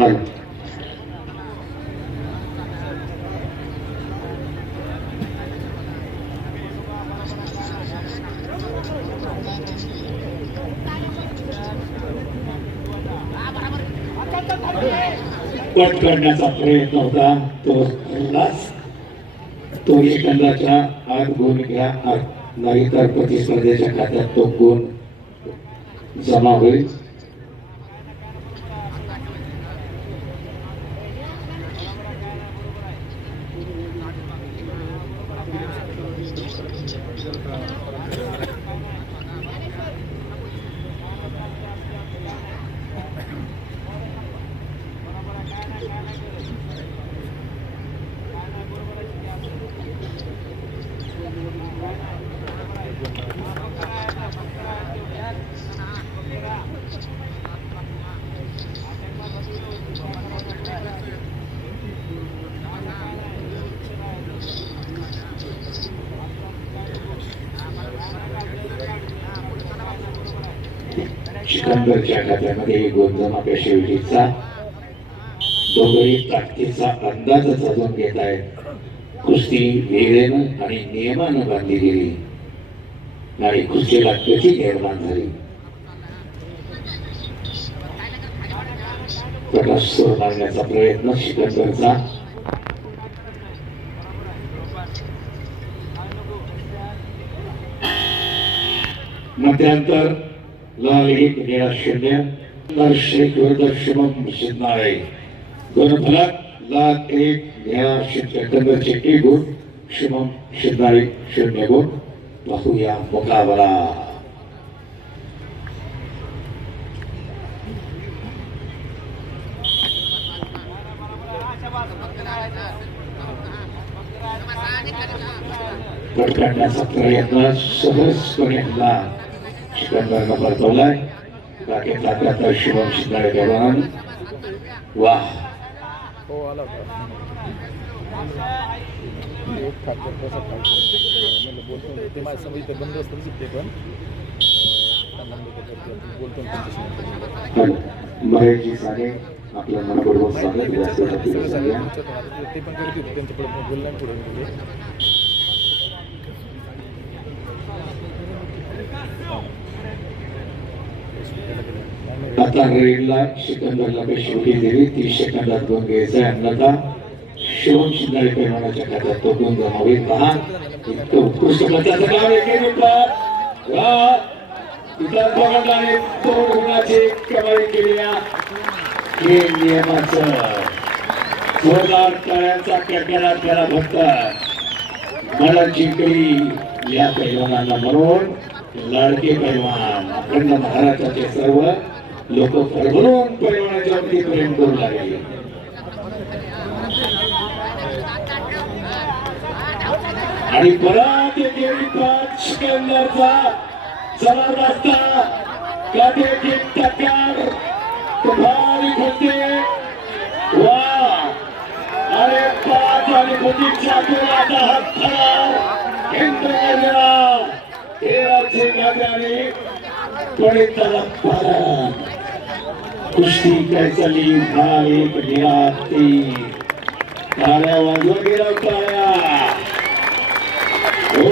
Cut पट करण्याचा प्रयत्न होता. तो हल्लाच तो एकंदाच्या आत गुण घ्या. नाही तर प्रतिस्पर्धेच्या खात्यात तो गुण जमा होईल. सिकंदरच्या खात्यामध्ये गुण जमा पेशवेटीचा दोघंही ताकदीचा अंदाजच अजून घेत आहेत. कुस्ती वेळेनं आणि नियमानं बांधली गेली. आणि कुस्तीला गती निर्माण झाली? प्रकाश मारण्याचा प्रयत्न सिकंदरचा मध्यांतर लालहित एक निळा शून्य सिद्धाय दर्शनम शिरणारे लाल एक निराशित शून्य गुण शुभम सिद्धाय शून्य गुण. पाहूया मुकाबला. कट काढण्याचा प्रयत्न सहजपणे हल्ला सिकंदरनं परतवलाय बाकी तात्यात शुभम शिंदे जवान वाह हो आला होता ते ते पण बोलतो ना महेशजी साने आपल्या मनपूर्वक स्वागत व्यासपीठातील सगळं सगळ्या तुमच्यात होतं. ते- ते पण करत होते त्यांच्याकडे पण बोललं नाही पुढे म्हणजे आता रेडला सिकंदरला शेवटी दिली. तीस सेकंदात दोन घ्यायचा अन्नदा शिवम शिंदे पैमानाच्या खात्यात तो दोन जमा पहा. इतकं उत्कृष्ट दोन गुणाची कमाई हे नियमाचं. जोरदार तळ्यांचा त्याला फक्त मला जिंकली या पैलवानांना म्हणून लाडके पैलवान अखंड महाराष्ट्राचे सर्व लोक भरभरून पैलवानाच्या वरती प्रेम करू लागले. आणि परत एकेरी पाच सिकंदरचा कधी टक्कर तुम्हाला होते वा! अरे पाच आणि चाकू आता हात खराब इंद्रला हे राज्य नागराने पडितला पालन कुस्ती काय चालली हा एक निराती टाळ्या वाजवा गेला टाळ्या हो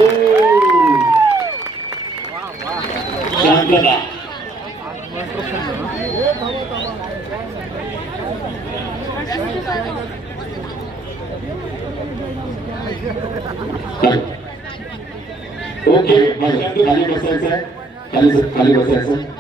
शांतता ओके खाली बसायचं खाली खाली बसायचं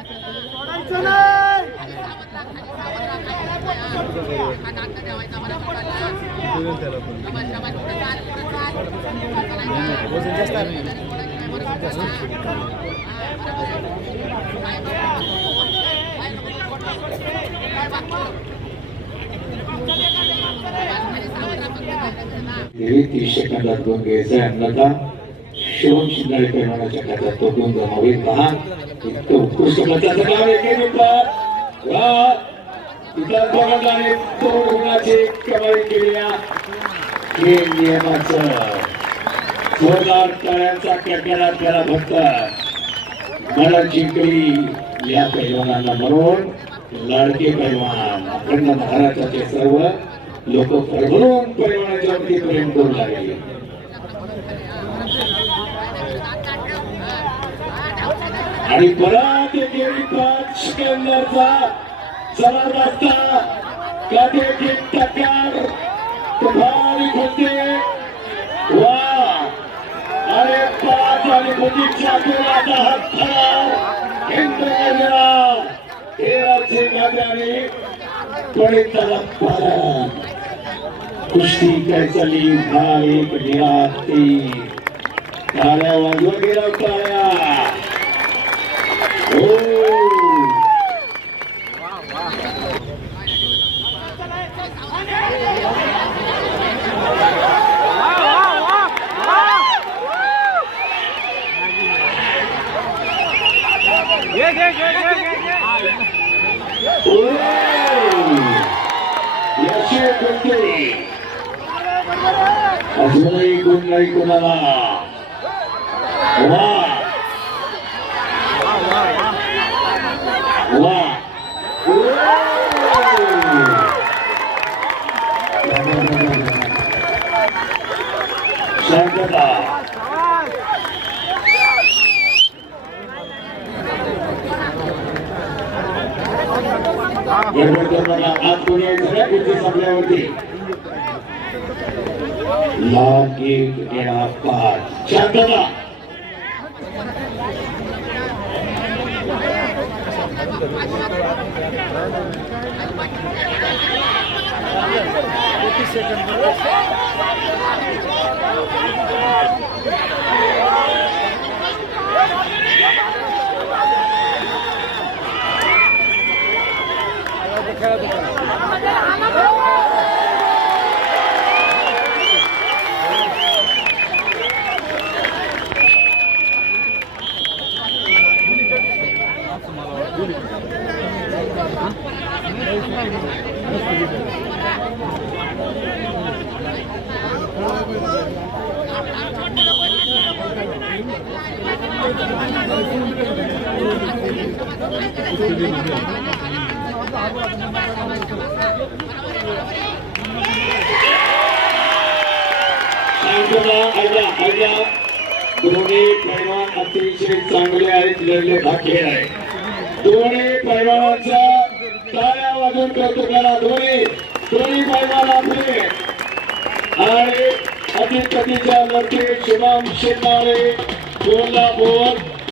तीस सेकंदात गुण घ्यायचा अन्नता शिवम शिंदे पैमानाच्या खात्यात तो गुण जमा पहा इतकं उत्कृष्ट मताचं नाव आहे की गुणाची कमाई हे नियमाचं जोरदार त्याला फक्त मला जिंकली या पैलवानांना म्हणून लाडके पैलवान अखंड महाराष्ट्राचे सर्व लोक भरभरून पैलवानाच्या वरती प्रेम करू लागले आणि परत एक पाच सिकंदरचा जबरदस्त कधी टक्कर. तुम्हारी होते वा. अरे पाच आणि मुलीच्या गुलाचा हात खरा इंद्रला तेराचे गाड्याने पडितला परत कुस्ती काय चालली दहा एक निराती. टाळ्या वाजवा गेला टाळ्या हो याचे कोणते अजूनही गुण नाही कोणाला वा वा आज कोणी यायचं नाही कुठे संपल्यावरती लाख एक येणा पाच शांतता एकतीस सेकंद दोन्ही पैलवान अतिशय चांगले आहेत लढले हा आहे. दोन्ही पैलवानाचा टाळ्या वाजून करतो करा दोन्ही दोन्ही पैलवान आपले आणि अधिपतीच्या लढते शुभम शेताळे कोल्हापूर